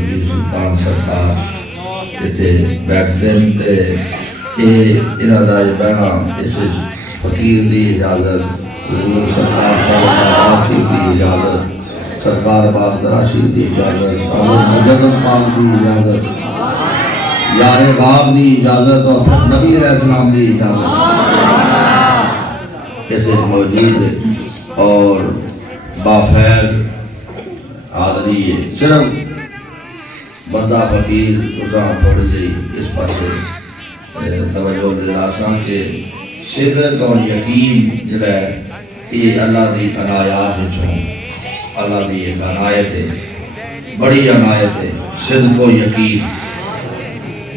پیر سلطان سرکار اتنے بیٹھتے ہیں تے انہاں دا بہنا اس فقیر دی اجازت حضور سرکار صاحب کی اجازت سرکار باغ دراشی دی اجازت اور مجدد پاک دی اجازت یار باب دی اجازت اور نبی علیہ السلام دی اجازت ایسے موجود ہے اور بافیض حاضری ہے صرف بندہ فقیر اساں تھوڑی سی اس پاس توجہ دلاساں کے صدق اور یقین جڑا ہے یہ اللہ دی عنایات وچوں اللہ دی ایک عنایت ہے بڑی عنایت ہے صدق و یقین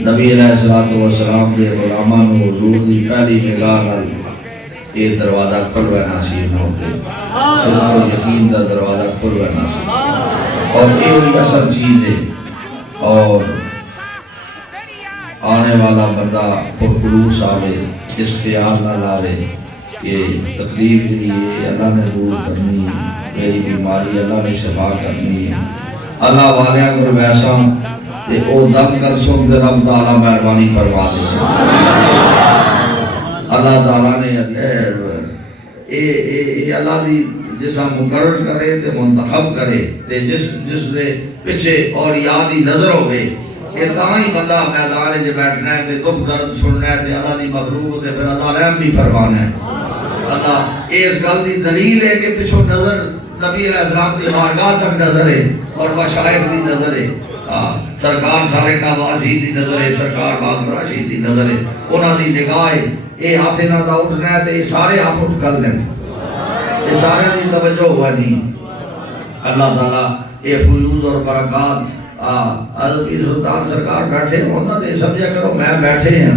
نبی علیہ السلام کے غلاماں نو حضور دی پہلی نگاہ نال یہ دروازہ کھلوا نصیب نہ ہوتے صدق و یقین دا دروازہ کھلوا نصیب اور یہ اصل چیز ہے اور آنے والا بندہ پرخلوص آوے اختیار نہ لاوے یہ تکلیف بھی ہے اللہ نے دور کرنی میری بیماری اللہ نے شفا کرنی اللہ والے اگر ویسا تے او دم کر سن دے رب تعالیٰ مہربانی فرما دے اللہ تعالیٰ نے اللہ دی جسا مقرر کرے تے منتخب کرے تے جس دے پیچھے اور یادی نظر ہوئے یہ تاہی بندہ میدان جے بیٹھنا ہے تے دکھ درد سننا ہے تے اللہ دی مخلوق تے پھر اللہ رحم بھی فرمانا ہے اللہ اس گل دی دلیل ہے کہ پیچھو نظر نبی علیہ السلام دی بارگاہ تک نظر ہے اور مشائخ دی نظر ہے سرکار سارے کعبازی دی نظر ہے سرکار باقر رشید دی نظر ہے انہاں دی نگاہ ہے یہ ہاتھ انہاں دا اٹھنا ہے تے یہ سارے ہاتھ اٹھ کر لیں یہ سارے دی توجہ ہوا نہیں اللہ تعالیٰ یہ فیوز اور برکات حضرت پیر سلطان سرکار بیٹھے انہاں دے سمجھا کرو میں بیٹھے ہیں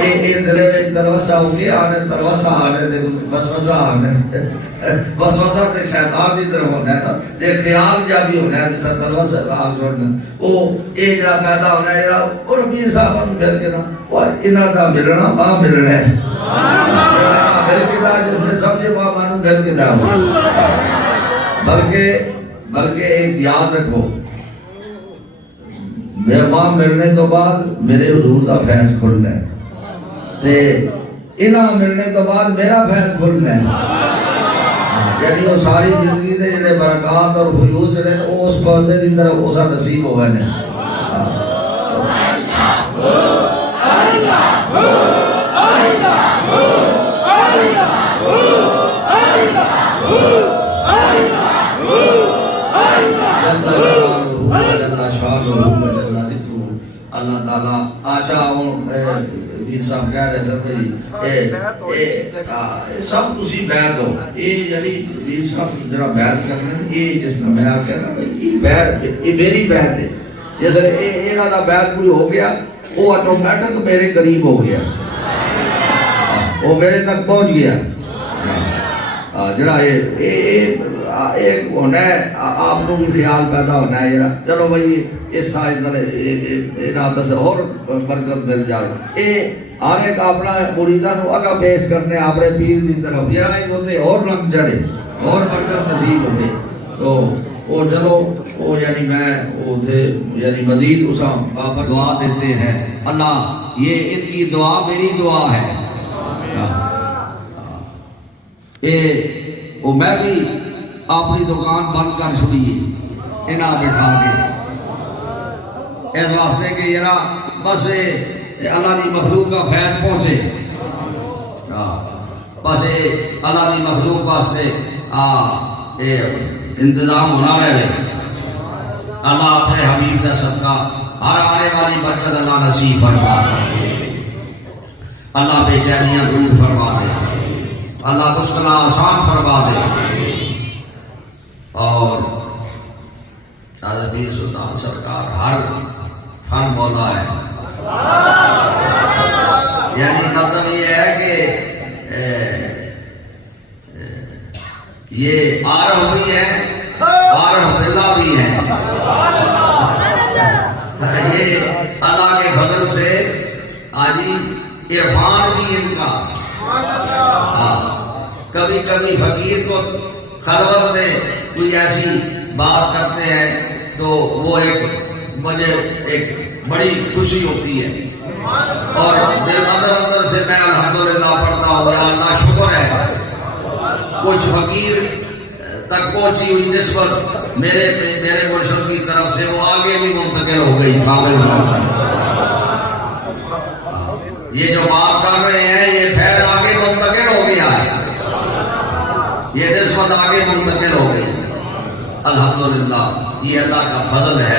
ایک دلے ایک دروسہ ہو گیا آنے دروسہ آنے دے بسوسہ آنے بسوسہ تے شیطان دی طرف ہونا ہے دے خیال جا بھی ہونا ہے جیسا دروسہ آگ چھوڑنا وہ ایک جا پیدا ہونا ہے اور امیر صاحب مل کے نا وہ انہاں دا ملنا وہاں ملنا ہے مل کے دا جس نے سمجھے وہاں مانو مل کے دا بلکہ ایک یاد رکھو مہمان ملنے تو بعد میرے حضور دا فیض کھلنا ہے تے انہاں ملنے تو بعد میرا فیض کھلنا ہے یعنی وہ ساری زندگی دے جڑے برکات اور فیوز جڑے وہ اس بندے دی طرف اسا نصیب ہوئے نے اللہ تعالیٰ آشا پیر صاحب کہہ رہے سر بھئی سب تسی بیعت ہو یہ یعنی پیر صاحب جرا بیعت کرنے یہ جس میں میں آپ کہنا یہ میری بیعت ہے جیسے انہاں دا بیعت کوئی ہو گیا وہ آٹومیٹک میرے قریب ہو گیا وہ میرے تک پہنچ گیا جڑا ایک ہونا ہے آپ کو بھی خیال پیدا ہونا ہے چلو بھئی اس سائز دس اور برکت مل جائے یہ ہر ایک اپنا مریدہ نو اگا پیش کرنے اپنے پیر دی طرف یہ ہوتے اور رنگ چڑھے اور برکت نصیب ہوئے تو وہ چلو وہ یعنی میں یعنی مزید اساں بابر دعا دیتے ہیں اللہ یہ ان کی دعا میری دعا ہے وہ میں بھی اپنی دکان بند کر چھوڑیے انہاں بٹھا کے اس واسطے کہ یرا بس اللہ دی مخلوق کا فیض پہنچے بس اللہ دی مخلوق واسطے انتظام ہونا رہے اللہ اپنے حبیب کا صدقہ ہر آنے والی برکت اللہ نصیب فرما اللہ بے چینیاں دور فرما دے اللہ مشکلات آسان فرما دے اور حضرت پیر سلطان سرکار ہر فن مولا ہے یعنی مطلب یہ ہے کہ یہ عارف بھی ہے عارف باللہ بھی ہے یہ اللہ کے فضل سے آجی عرفان بھی ان کا کبھی کبھی فقیر کو خلوت میں کوئی ایسی بات کرتے ہیں تو وہ ایک مجھے ایک بڑی خوشی ہوتی ہے، اور دل اندر سے میں الحمدللہ پڑھتا ہوں، یا اللہ شکر ہے کچھ فقیر تک پہنچی ہوئی نسبت میرے مرشد کی طرف سے وہ آگے بھی منتقل ہو گئی کامل ہوگی۔ یہ جو بات کر رہے ہیں یہ فیض آگے منتقل ہو گیا ہے، یہ نسبت آگے منتقل ہو گئی، الحمدللہ یہ اللہ کا فضل ہے۔